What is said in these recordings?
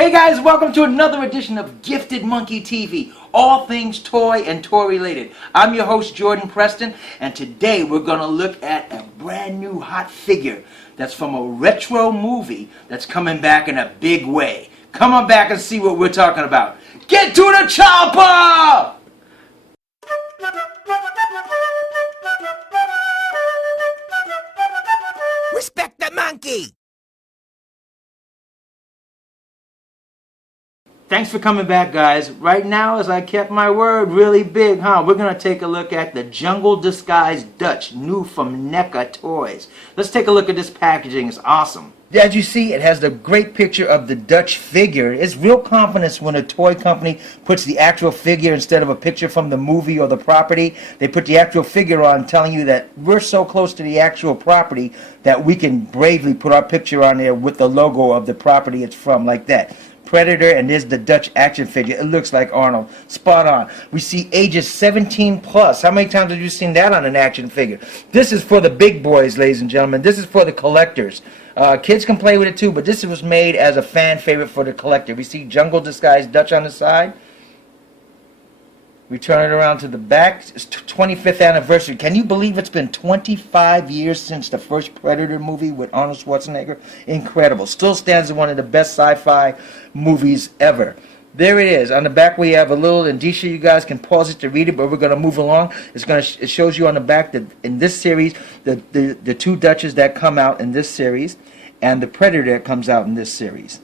Hey guys, welcome to another edition of Gifted Monkey TV, all things toy and toy related. I'm your host Jordan Preston, and today we're going to look at a brand new hot figure that's from a retro movie that's coming back in a big way. Come on back and see what we're talking about. Get to the chopper! Respect the monkey! Thanks for coming back, guys. Right now, as I kept my word, really big, huh? We're going to take a look at the Jungle Disguised Dutch, new from Neca Toys. Let's take a look at this packaging. It's awesome. As you see, it has the great picture of the Dutch figure. It's real confidence when a toy company puts the actual figure instead of a picture from the movie or the property. They put the actual figure on, telling you that we're so close to the actual property that we can bravely put our picture on there with the logo of the property it's from, like that. Predator, and there's the Dutch action figure. It looks like Arnold. Spot on. We see ages 17 plus. How many times have you seen that on an action figure? This is for the big boys, ladies and gentlemen. This is for the collectors. Kids can play with it too, but this was made as a fan favorite for the collector. We see Jungle Disguised Dutch on the side. We turn it around to the back. It's 25th anniversary. Can you believe it's been 25 years since the first Predator movie with Arnold Schwarzenegger? Incredible. Still stands as one of the best sci-fi movies ever. There it is. On the back we have a little indicia. You guys can pause it to read it, but we're going to move along. It shows you on the back that in this series, the two Dutches that come out in this series and the Predator that comes out in this series.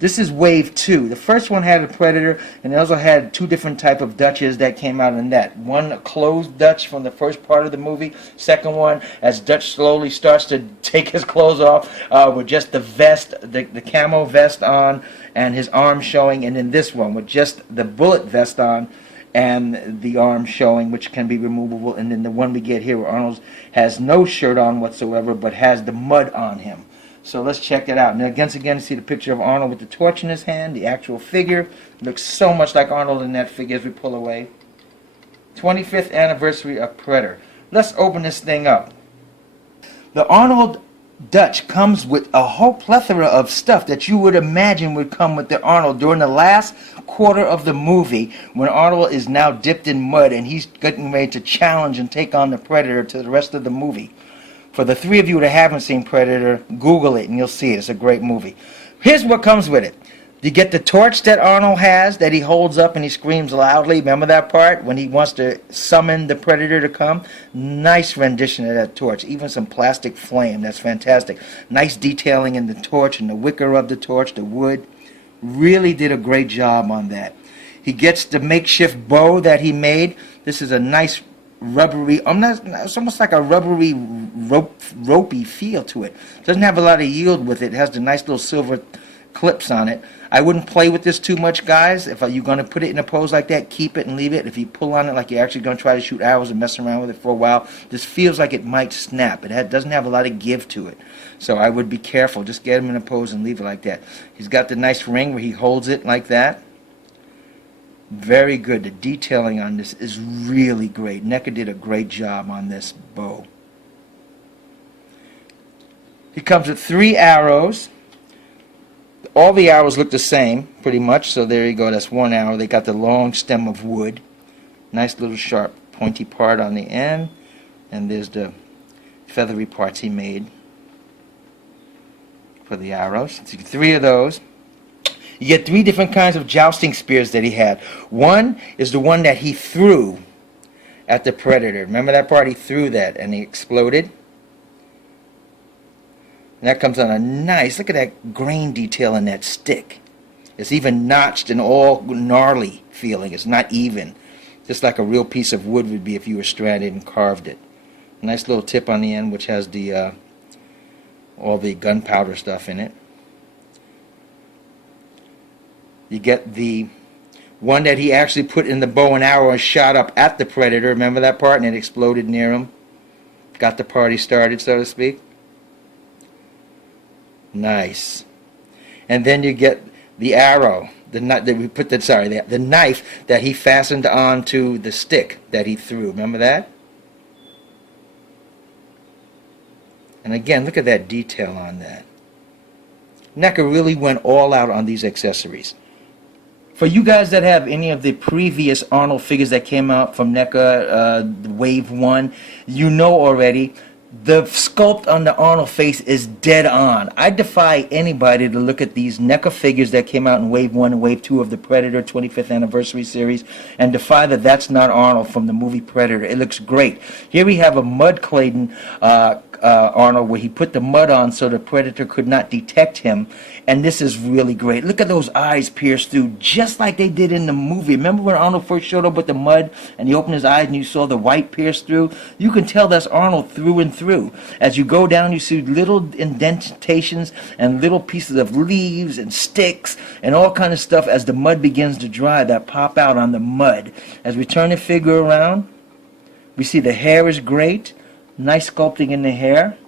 This is Wave 2. The first one had a Predator, and it also had two different type of Dutches that came out in that. One, a closed Dutch from the first part of the movie. Second one, as Dutch slowly starts to take his clothes off with just the vest, the camo vest on, and his arm showing. And then this one with just the bullet vest on and the arm showing, which can be removable. And then the one we get here where Arnold has no shirt on whatsoever, but has the mud on him. So let's check it out. Now, again, see the picture of Arnold with the torch in his hand, the actual figure. Looks so much like Arnold in that figure as we pull away. 25th anniversary of Predator. Let's open this thing up. The Arnold Dutch comes with a whole plethora of stuff that you would imagine would come with the Arnold during the last quarter of the movie, when Arnold is now dipped in mud and he's getting ready to challenge and take on the Predator to the rest of the movie. For the three of you that haven't seen Predator, Google it and you'll see it. It's a great movie. Here's what comes with it. You get the torch that Arnold has that he holds up and he screams loudly. Remember that part? When he wants to summon the Predator to come? Nice rendition of that torch. Even some plastic flame. That's fantastic. Nice detailing in the torch and the wicker of the torch, the wood. Really did a great job on that. He gets the makeshift bow that he made. This is a nice rubbery, it's almost like a rubbery, ropey feel to it. Doesn't have a lot of yield with it. It has the nice little silver clips on it. I wouldn't play with this too much, guys. If you're going to put it in a pose like that, keep it and leave it. If you pull on it like you're actually going to try to shoot arrows and mess around with it for a while, this feels like it might snap. It doesn't have a lot of give to it. So I would be careful. Just get him in a pose and leave it like that. He's got the nice ring where he holds it like that. Very good. The detailing on this is really great. Neca did a great job on this bow. He comes with 3 arrows. All the arrows look the same, pretty much. So there you go. That's one arrow. They got the long stem of wood. Nice little sharp, pointy part on the end. And there's the feathery parts he made for the arrows. So 3 of those. You get 3 different kinds of jousting spears that he had. One is the one that he threw at the Predator. Remember that part? He threw that and he exploded. And that comes on a nice, look at that grain detail in that stick. It's even notched and all gnarly feeling. It's not even. Just like a real piece of wood would be if you were stranded and carved it. Nice little tip on the end which has the all the gunpowder stuff in it. You get the one that he actually put in the bow and arrow and shot up at the Predator. Remember that part? And it exploded near him. Got the party started, so to speak. Nice. And then you get the arrow, the knife that he fastened onto the stick that he threw. Remember that? And again, look at that detail on that. NECA really went all out on these accessories. For you guys that have any of the previous Arnold figures that came out from NECA Wave 1, you know already, the sculpt on the Arnold face is dead on. I defy anybody to look at these NECA figures that came out in Wave 1 and Wave 2 of the Predator 25th Anniversary Series and defy that that's not Arnold from the movie Predator. It looks great. Here we have a mud Clayton Arnold where he put the mud on so the Predator could not detect him, and this is really great. Look at those eyes pierced through just like they did in the movie. Remember when Arnold first showed up with the mud and he opened his eyes and you saw the white pierced through? You can tell that's Arnold through and through. As you go down, you see little indentations and little pieces of leaves and sticks and all kind of stuff as the mud begins to dry that pop out on the mud. As we turn the figure around, we see the hair is great. Nice sculpting in the hair.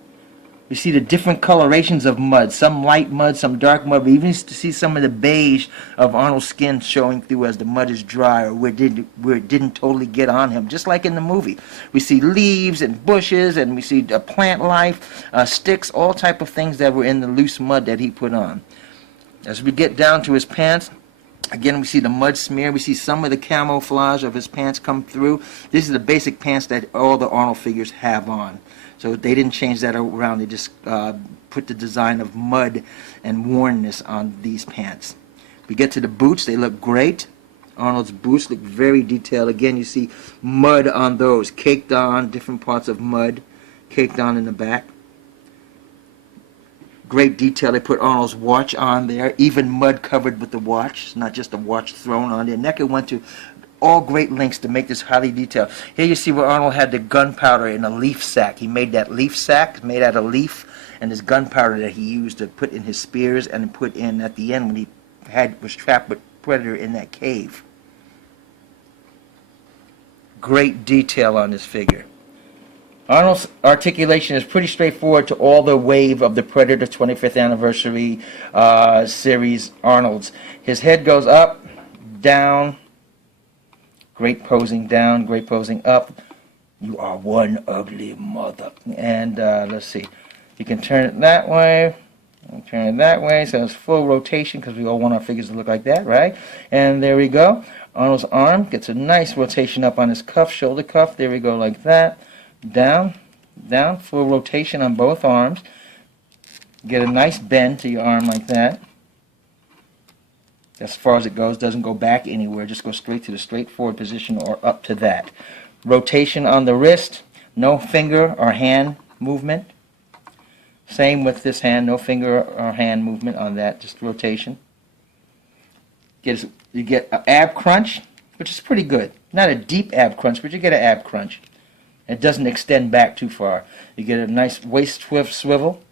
We see the different colorations of mud, some light mud, some dark mud. We even see some of the beige of Arnold's skin showing through as the mud is dry or where it didn't totally get on him, just like in the movie. We see leaves and bushes, and we see plant life, sticks, all type of things that were in the loose mud that he put on. As we get down to his pants, again, we see the mud smear. We see some of the camouflage of his pants come through. This is the basic pants that all the Arnold figures have on. So they didn't change that around. They just put the design of mud and wornness on these pants. We get to the boots. They look great. Arnold's boots look very detailed. Again, you see mud on those, caked on, different parts of mud, caked on in the back. Great detail. They put Arnold's watch on there, even mud covered with the watch. It's not just a watch thrown on there. NECA went to all great lengths to make this highly detailed. Here you see where Arnold had the gunpowder in a leaf sack. He made that leaf sack, made out of leaf, and his gunpowder that he used to put in his spears and put in at the end when he was trapped with Predator in that cave. Great detail on this figure. Arnold's articulation is pretty straightforward to all the wave of the Predator 25th Anniversary series Arnolds. His head goes up, down, great posing down, great posing up. You are one ugly mother. And let's see, you can turn it that way, and turn it that way, so it's full rotation because we all want our figures to look like that, right? And there we go. Arnold's arm gets a nice rotation up on his cuff, shoulder cuff. There we go, like that. Down, down, full rotation on both arms. Get a nice bend to your arm like that. As far as it goes, doesn't go back anywhere, just go straight to the straightforward position or up to that. Rotation on the wrist, no finger or hand movement. Same with this hand, no finger or hand movement on that, just rotation. You get an ab crunch, which is pretty good. Not a deep ab crunch, but you get an ab crunch. It doesn't extend back too far. You get a nice waist swivel.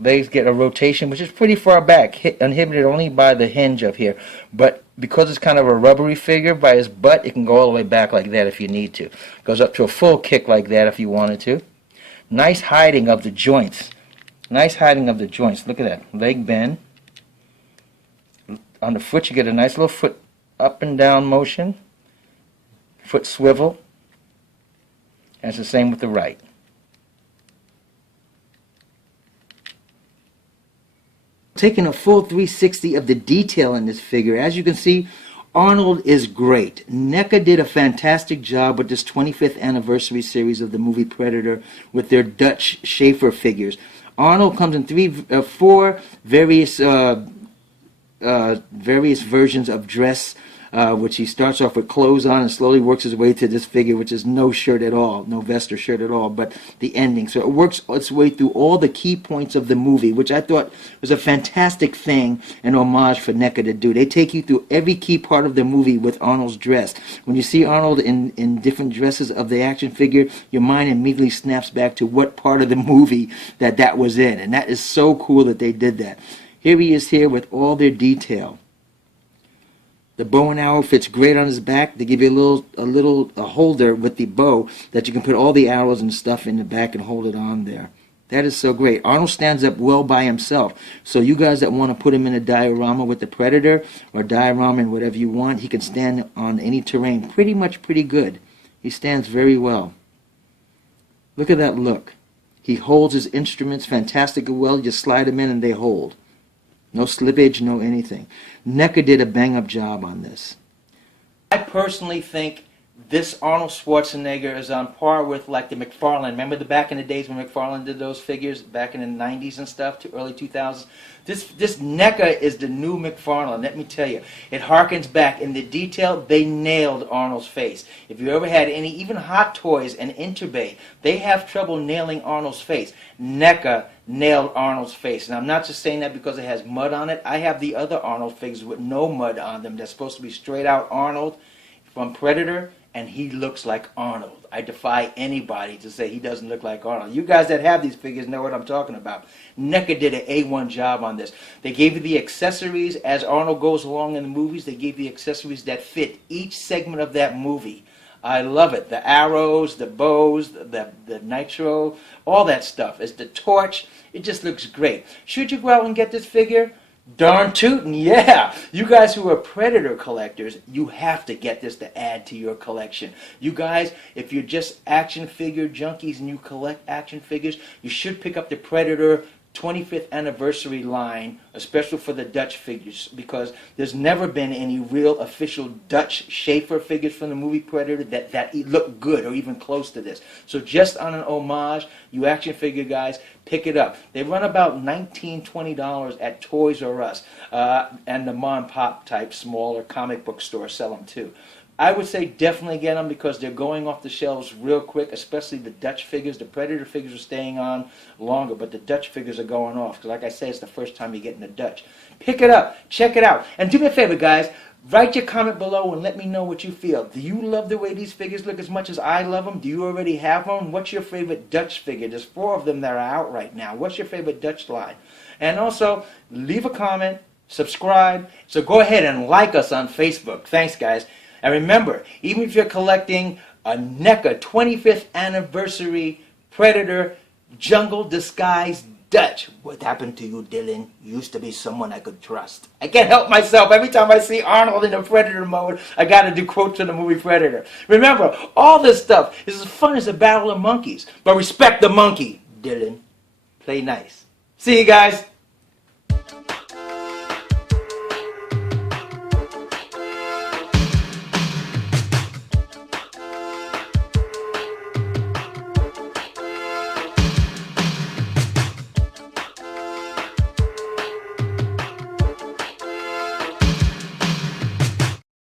Legs get a rotation, which is pretty far back, inhibited only by the hinge up here. But because it's kind of a rubbery figure by his butt, it can go all the way back like that if you need to. Goes up to a full kick like that if you wanted to. Nice hiding of the joints. Nice hiding of the joints. Look at that. Leg bend. On the foot, you get a nice little foot up and down motion. Foot swivel. And it's the same with the right. Taking a full 360 of the detail in this figure. As you can see, Arnold is great. NECA did a fantastic job with this 25th anniversary series of the movie Predator with their Dutch Schaefer figures. Arnold comes in four various versions of dress, which he starts off with clothes on and slowly works his way to this figure, which is no shirt at all, no vest or shirt at all, but the ending. So it works its way through all the key points of the movie, which I thought was a fantastic thing and homage for NECA to do. They take you through every key part of the movie with Arnold's dress. When you see Arnold in different dresses of the action figure, your mind immediately snaps back to what part of the movie that was in, and that is so cool that they did that. Here he is here with all their detail. The bow and arrow fits great on his back. They give you a little holder with the bow that you can put all the arrows and stuff in the back and hold it on there. That is so great. Arnold stands up well by himself. So you guys that want to put him in a diorama with the Predator or diorama in whatever you want, he can stand on any terrain pretty good. He stands very well. Look at that look. He holds his instruments fantastically well. You just slide them in and they hold. No slippage, no anything. Neca did a bang-up job on this. I personally think this Arnold Schwarzenegger is on par with like the McFarlane. Remember back in the days when McFarlane did those figures back in the 90s and stuff, to early 2000s? This Neca is the new McFarlane, let me tell you. It harkens back. In the detail, they nailed Arnold's face. If you ever had any, even Hot Toys and Interbay, they have trouble nailing Arnold's face. Neca nailed Arnold's face. And I'm not just saying that because it has mud on it. I have the other Arnold figures with no mud on them. That's supposed to be straight out Arnold from Predator, and he looks like Arnold. I defy anybody to say he doesn't look like Arnold. You guys that have these figures know what I'm talking about. Neca did an A1 job on this. They gave you the accessories as Arnold goes along in the movies. They gave you accessories that fit each segment of that movie. I love it. The arrows, the bows, the nitro, all that stuff. It's the torch. It just looks great. Should you go out and get this figure? Darn tootin', yeah! You guys who are Predator collectors, you have to get this to add to your collection. You guys, if you're just action figure junkies and you collect action figures, you should pick up the Predator 25th anniversary line, especially for the Dutch figures, because there's never been any real official Dutch Schaefer figures from the movie Predator that look good or even close to this. So just on an homage, you action figure guys, pick it up. They run about $19, $20 at Toys R Us, and the mom and pop type smaller comic book stores sell them too. I would say definitely get them because they're going off the shelves real quick, especially the Dutch figures. The Predator figures are staying on longer, but the Dutch figures are going off. Because like I say, it's the first time you're getting the Dutch. Pick it up. Check it out. And do me a favor, guys. Write your comment below and let me know what you feel. Do you love the way these figures look as much as I love them? Do you already have one? What's your favorite Dutch figure? There's 4 of them that are out right now. What's your favorite Dutch line? And also, leave a comment, subscribe. So go ahead and like us on Facebook. Thanks, guys. And remember, even if you're collecting a NECA 25th anniversary Predator Jungle Disguise Dutch, what happened to you, Dylan? You used to be someone I could trust. I can't help myself. Every time I see Arnold in the Predator mode, I got to do quotes from the movie Predator. Remember, all this stuff is as fun as a battle of monkeys. But respect the monkey, Dylan. Play nice. See you guys.